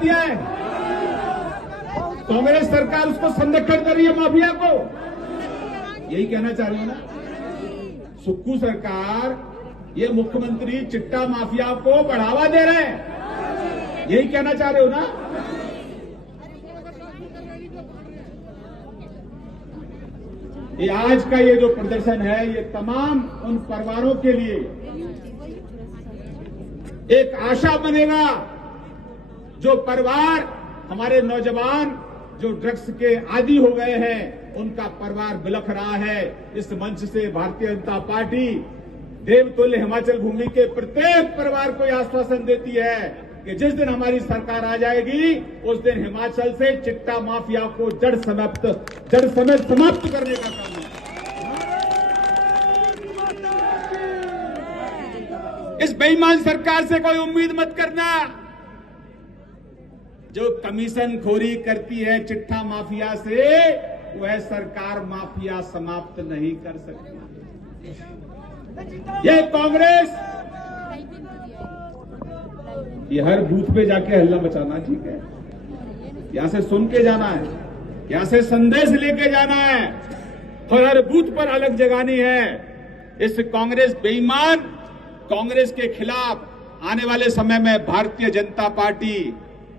दिया है। कांग्रेस सरकार उसको संरक्षण कर रही है, माफिया को। यही कहना चाह रहे हो ना। सुक्खू सरकार, ये मुख्यमंत्री चिट्टा माफिया को बढ़ावा दे रहे हैं, यही कहना चाह रहे हो ना। ये आज का ये जो प्रदर्शन है, ये तमाम उन परिवारों के लिए एक आशा बनेगा, जो परिवार, हमारे नौजवान जो ड्रग्स के आदी हो गए हैं, उनका परिवार बिलख रहा है। इस मंच से भारतीय जनता पार्टी देवतुल्य हिमाचल भूमि के प्रत्येक परिवार को यह आश्वासन देती है कि जिस दिन हमारी सरकार आ जाएगी, उस दिन हिमाचल से चिट्टा माफिया को जड़ समेत समाप्त करने का काम है। इस बेईमान सरकार से कोई उम्मीद मत करना। जो कमीशन खोरी करती है चिट्ठा माफिया से, वह सरकार माफिया समाप्त नहीं कर सकती। यह कांग्रेस, ये हर बूथ पे जाके हल्ला मचाना ठीक है, यहां से सुन के जाना है, यहां से संदेश लेके जाना है, और हर बूथ पर अलग जगानी है। इस कांग्रेस बेईमान कांग्रेस के खिलाफ आने वाले समय में भारतीय जनता पार्टी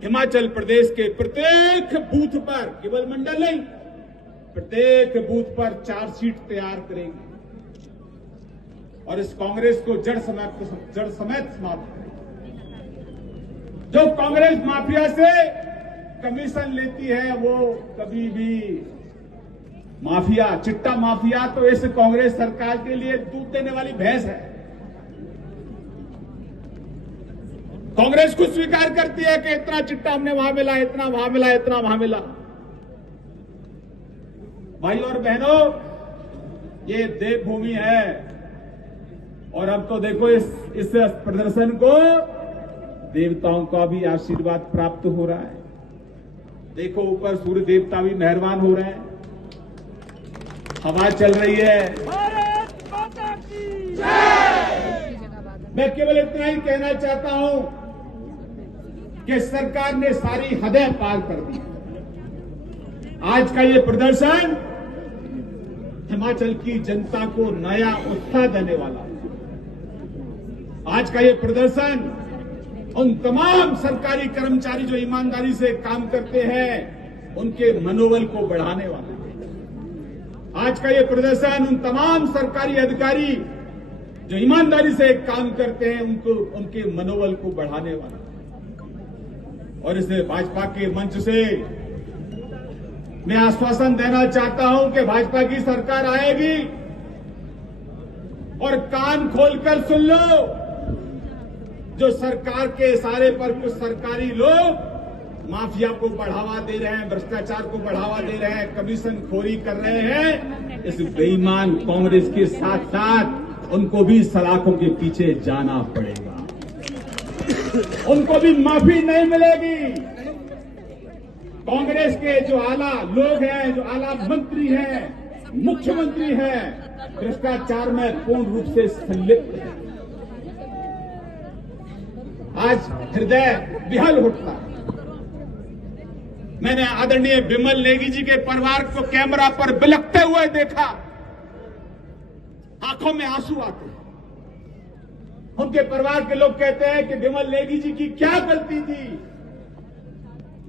हिमाचल प्रदेश के प्रत्येक बूथ पर, केवल मंडल नहीं, प्रत्येक बूथ पर चार्जशीट तैयार करेंगे और इस कांग्रेस को जड़ समेत समाप्त करेंगे। जो कांग्रेस माफिया से कमीशन लेती है, वो कभी भी माफिया, चिट्टा माफिया तो इस कांग्रेस सरकार के लिए दूध देने वाली भैंस है। कांग्रेस खुद स्वीकार करती है कि इतना चिट्टा हमने वहां मिला, इतना वहां मिला, इतना वहां मिला। भाई और बहनों, ये देवभूमि है, और अब तो देखो इस प्रदर्शन को देवताओं का भी आशीर्वाद प्राप्त हो रहा है। देखो ऊपर सूर्य देवता भी मेहरबान हो रहे हैं, हवा चल रही है। भारत माता की जय। मैं केवल इतना ही कहना चाहता हूं कि सरकार ने सारी हदें पार कर दी। आज का ये प्रदर्शन हिमाचल की जनता को नया उत्साह देने वाला है। आज का ये प्रदर्शन उन तमाम सरकारी कर्मचारी जो ईमानदारी से काम करते हैं, उनके मनोबल को बढ़ाने वाला है। आज का ये प्रदर्शन उन तमाम सरकारी अधिकारी जो ईमानदारी से काम करते हैं, उनके मनोबल को बढ़ाने वाला है। और इसे भाजपा के मंच से मैं आश्वासन देना चाहता हूं कि भाजपा की सरकार आएगी, और कान खोलकर सुन लो, जो सरकार के इशारे पर कुछ सरकारी लोग माफिया को बढ़ावा दे रहे हैं, भ्रष्टाचार को बढ़ावा दे रहे हैं, कमीशन खोरी कर रहे हैं, इस बेईमान कांग्रेस के साथ साथ उनको भी सलाखों के पीछे जाना पड़ेगा। उनको भी माफी नहीं मिलेगी। कांग्रेस के जो आला लोग हैं, जो आला मंत्री हैं, मुख्यमंत्री हैं, भ्रष्टाचार में पूर्ण रूप से संलिप्त हैं। आज हृदय विहल उठता है। मैंने आदरणीय बिमल नेगी जी के परिवार को कैमरा पर बिलखते हुए देखा, आंखों में आंसू आते हैं। उनके परिवार के लोग कहते हैं कि बिमल नेगी जी की क्या गलती थी।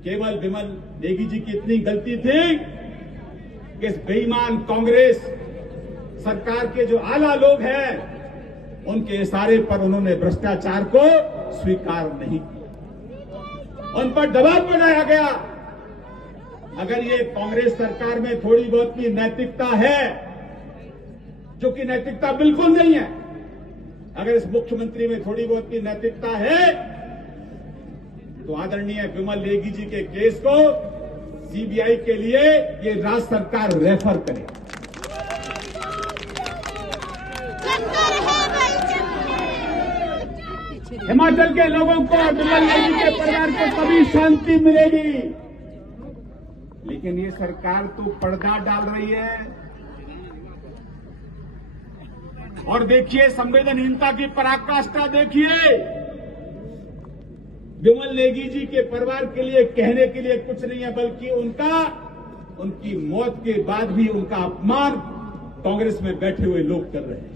केवल बिमल नेगी जी की इतनी गलती थी कि इस बेईमान कांग्रेस सरकार के जो आला लोग हैं, उनके इशारे पर उन्होंने भ्रष्टाचार को स्वीकार नहीं किया, उन पर दबाव बनाया गया। अगर ये कांग्रेस सरकार में थोड़ी बहुत की नैतिकता है, जो कि नैतिकता बिल्कुल नहीं है, अगर इस मुख्यमंत्री में थोड़ी बहुत की नैतिकता है, तो आदरणीय बिमल नेगी जी के केस को सीबीआई के लिए ये राज्य सरकार रेफर करे। हिमाचल के लोगों को और बिमल नेगी के परिवार को तभी शांति मिलेगी। लेकिन ये सरकार तो पर्दा डाल रही है, और देखिए संवेदनहीनता की पराकाष्ठा देखिए। विमल नेगी जी के परिवार के लिए कहने के लिए कुछ नहीं है, बल्कि उनकी मौत के बाद भी उनका अपमान कांग्रेस में बैठे हुए लोग कर रहे हैं।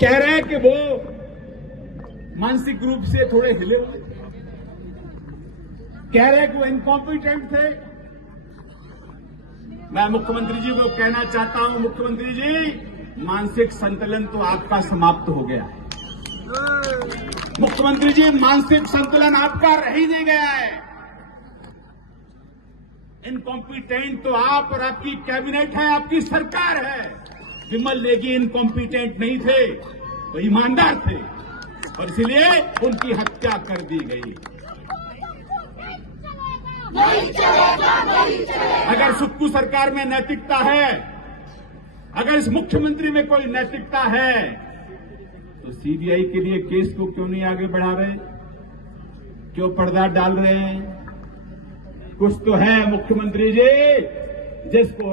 कह रहे हैं कि वो मानसिक रूप से थोड़े हिले हुए, कह रहे हैं कि वो इनकॉम्पिटेंट थे। मैं मुख्यमंत्री जी को कहना चाहता हूं, मुख्यमंत्री जी, मानसिक संतुलन तो आपका समाप्त हो गया है। मुख्यमंत्री जी, मानसिक संतुलन आपका रह ही नहीं गया है। इनकॉम्पिटेंट तो आप और आपकी कैबिनेट है, आपकी सरकार है। विमल नेगी इनकॉम्पिटेंट नहीं थे, वो ईमानदार थे और इसलिए उनकी हत्या कर दी गई। अगर सुक्कू सरकार में नैतिकता है, अगर इस मुख्यमंत्री में कोई नैतिकता है, तो सीबीआई के लिए केस को क्यों नहीं आगे बढ़ा रहे, क्यों पर्दा डाल रहे हैं? कुछ तो है मुख्यमंत्री जी जिसको